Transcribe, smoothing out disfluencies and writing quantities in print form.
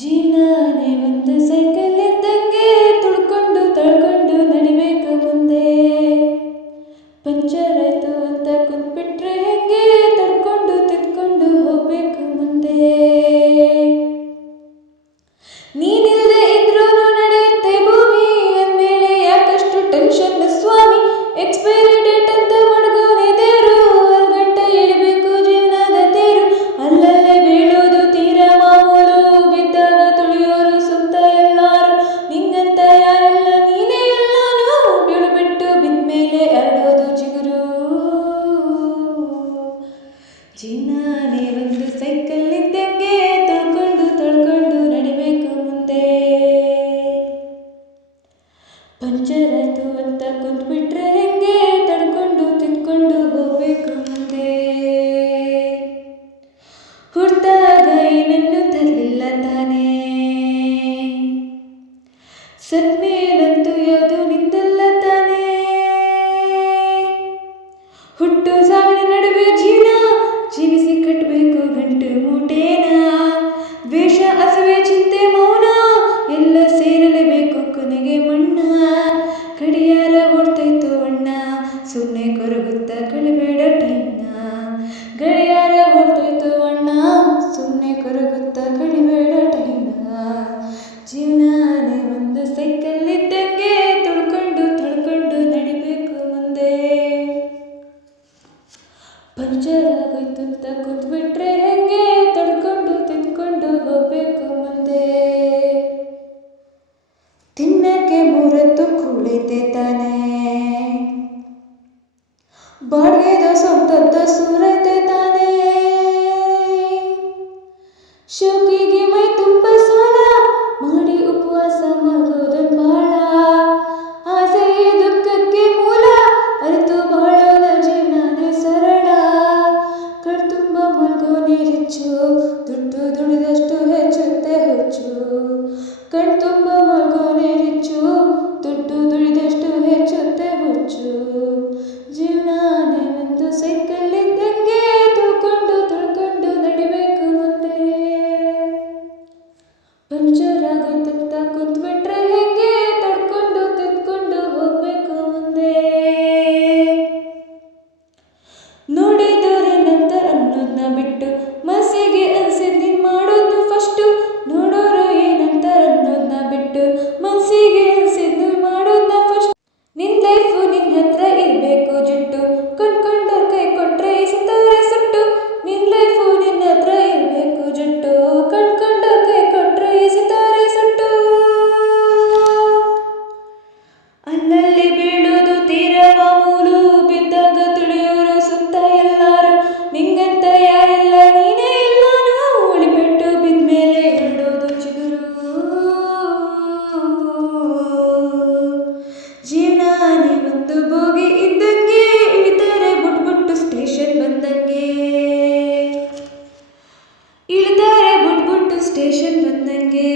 ಜೀವನನೇ ಒಂದು ಸೈಕಲ್ ಇದ್ದಂಗೆ ತುಳ್ಕೊಂಡು ತಳ್ಕೊಂಡು ನಡಿಬೇಕು ಮುಂದೆ. ಪಂಚರ್ ಆಯ್ತು ಅಂತ ಕುಂತ್ಬಿಟ್ರೆ ಹೆಂಗೆ ತಡ್ಕೊಂಡು ತಿದ್ಕೊಂಡು ಹೋಗ್ಬೇಕು ಮುಂದೆ. ನೀನಿಲ್ಲದೆ ಇದ್ರೂ ನಡೆಯುತ್ತೆ ಭೂಮಿ ಅಂದ್ಮೇಲೆ ಯಾಕಷ್ಟು ಟೆನ್ಷನ್ ಸ್ವಾಮಿ. ಎಕ್ಸ್ಪೈರಿ ಡೇಟ್ ಅಂತ ಮಡ್ಗೋನೆ ದೇವ್ರು, ಗಂಟೆ ಇಡಬೇಕು ಜೀವನದ ತೇರು. ಅಲ್ಲಲ್ಲೇ ಬೀಳೋದು ತೀರಾ ಮಾಮೂಲು, ಬಿದ್ದಾಗ ತುಳಿಯೋರು ಸುತ್ತ ಎಲ್ಲಾರು. ನಿಂಗಂತ ಯಾರೆಲ್ಲ ನೀನೇ ಎಲ್ಲಾನು, ಬೀಳು ಬಿಟ್ಟು ಬಿದ್ಮೇಲೆ ಎರಡೋದು ಚಿಗುರು. ಜೀವನನೇ ಒಂದು ಸೈಕಲ್ ಇದ್ದಂಗೆ ತಳ್ಕೊಂಡು ತಳ್ಕೊಂಡು ನಡಿಬೇಕು ಮುಂದೆ. ಪಂಚರ್ ಆಯ್ತು ಅಂತ ಕುಂತ್ಬಿಟ್ರೆ ಹೆಂಗೆ ತಡ್ಕೊಂಡು ತಿದ್ಕೊಂಡು ಹೋಗ್ಬೇಕು ಮುಂದೆ. ಹುಟ್ಟಾಗ ಏನನ್ನು ತರಲಿಲ್ಲ ತಾನೇ, ಸತ್ಮೇಲಂತೂ ಯಾವುದು ನಿಂದಲ್ಲ ತಾನೇ. ಹುಟ್ಟು ಸಾವಿನ ನಡುವೆ ಜೀವನ ಜೀವಿಸಿ ಕಟ್ಟಬೇಕು ಗಂಟು ಮೂಟೇನ. ದ್ವೇಷ ಅಸೂಯೆ ಚಿಂತೆ ಮೌನ ಎಲ್ಲ ಸೇರಲೇಬೇಕು ಕೊನೆಗೆ ಮಣ್ಣ. ಗಡಿಯಾರ ಓಡ್ತೈತು ಅಣ್ಣ, ಸುಮ್ಮನೆ ಕೊರಗುತ್ತಾ ಕಳಿಬೇಡ ಟೈಮ್ನ. ಗಡಿಯಾರ ಓಡ್ತೈತು ಅಣ್ಣ, ಸುಮ್ಮನೆ ಕೊರಗುತ್ತಾ ಕಳಿಬೇಡ ಟೈಮ್ನ. ಜೀವನನೇ ಒಂದು ಸೈಕಲ್ ಇದ್ದಂಗೆ ತುಳ್ಕೊಂಡು ತಳ್ಕೊಂಡು ನಡಿಬೇಕು ಮುಂದೆ. ಪಂಚರ್ ಆಗೋಯ್ತು ಅಂತ ಕುಂತ್ಬಿಟ್ರೆ ಹೆಂಗೆ ತಡ್ಕೊಂಡು ತಿದ್ಕೊಂಡು ಹೋಗ್ಬೇಕು ಮುಂದೆ. ತಿನ್ನಕ್ಕೆ ಮೂರತ್ತು ಕೂಳೈತೆ ತಾನೇ, ಬಾಡ್ಗೆದ ಸ್ವಂತದ ಸೂರೈತೆ ತಾನೇ. ಶೋಕಿಗೆ ಮೈ ತುಂಬ ಸಾಲ ಮಾಡಿ ಉಪವಾಸ ಮಗೋದನ್ ಬಾಳ. ಆಸೆಯೇ ದುಃಖಕ್ಕೆ ಮೂಲ ಅರಿತು ಬಾಳೋದ ಜೀವನನೇ ಸರಳ. ಕಣ್ತುಂಬ ಮಲ್ಗೋ ನೀರಿಚ್ಚು, ದುಡ್ಡು ದುಡಿದಷ್ಟು ಹೆಚ್ಚುತ್ತೆ ಹುಚ್ಚು. ಕಣ್ತುಂಬ ಮಲ್ಗೋ ನೀರಿಚ್ಚು, ದುಡ್ಡು ದುಡಿದಷ್ಟು ಹೆಚ್ಚುತ್ತೆ ಹುಚ್ಚು. ಜೀವನನೇ ಒಂದು ಸೈಕಲ್ ಇದ್ದಂಗೆ ತುಳ್ಕೊಂಡು ತಳ್ಕೊಂಡು ನಡಿಬೇಕು ಮುಂದೆ. ಪಂಚರ್ ಆಗೋಯ್ತು ಅಂತ ಕುಂತ್ಬಿಟ್ರೆ ಹೆಂಗೆ ತಡ್ಕೊಂಡು ತಿದ್ಕೊಂಡು ಹೋಗ್ಬೇಕು ಮುಂದೆ. ನೋಡಿದವ್ರೆ ನಂತರ ಅನ್ನೋದನ್ನ ಬಿಟ್ಟು ಮನಸ್ಸಿಗೆ ಅನ್ಸಿದ್ ನೀನ್ ಮಾಡೋದ್ನು ಫಸ್ಟು. ನೋಡೋರು ಏನಂತಾರ ಅನ್ನೋದನ್ನ ಬಿಟ್ಟು ಮನಸ್ಸಿಗೆ ಅನ್ಸಿದ್ ನೀನ್ ಮಾಡೋದ್ನ ಫಸ್ಟ್. ನಿನ್ ಲೈಫು ನಿನ್ ಹತ್ರ ಇರ್ಬೇಕು ಜುಟ್ಟು, ಕಣ್ಕೊಂಡವ್ರ ಕೈ ಕೊಟ್ರೆ ಇಸುತ್ತವ್ರೆ ಸುಟ್ಟು. ನಿನ್ ಲೈಫು ನಿನ್ನ ಹತ್ರ ಇರ್ಬೇಕು ಜುಟ್ಟು, ಕಣ್ಕೊಂಡವ್ರ ಕೈ ಕೊಟ್ರೆ ಇಸುತ್ತವ್ರೆ ಸುಟ್ಟು. ಅಲ್ಲಲ್ಲಿ ಬೀಳೋದು ತೀರಾ ಮಾಮೂಲು, ಬಿದ್ದಾಗ ತುಳಿಯೋರು ಸುತ್ತ ಎಲ್ಲಾರು. ನಿಂಗಂತ ಯಾರೆಲ್ಲ ನೀನೇ ಎಲ್ಲಾನು, ಉಳಿಬಿಟ್ಟು ಬಿದ್ಮೇಲೆ ಎರಡೋದು ಚಿಗುರು. ಜೀವನನೇ ಒಂದು ಬೋಗಿ ಇದ್ದಂಗೆ, ಇಳಿತಾರೆ ಬುಟ್ಬುಟ್ಟು ಸ್ಟೇಷನ್ ಬಂದಂಗೆ. ಇಳಿತಾರೆ ಬುಟ್ಬುಟ್ಟು ಸ್ಟೇಷನ್ ಬಂದಂಗೆ.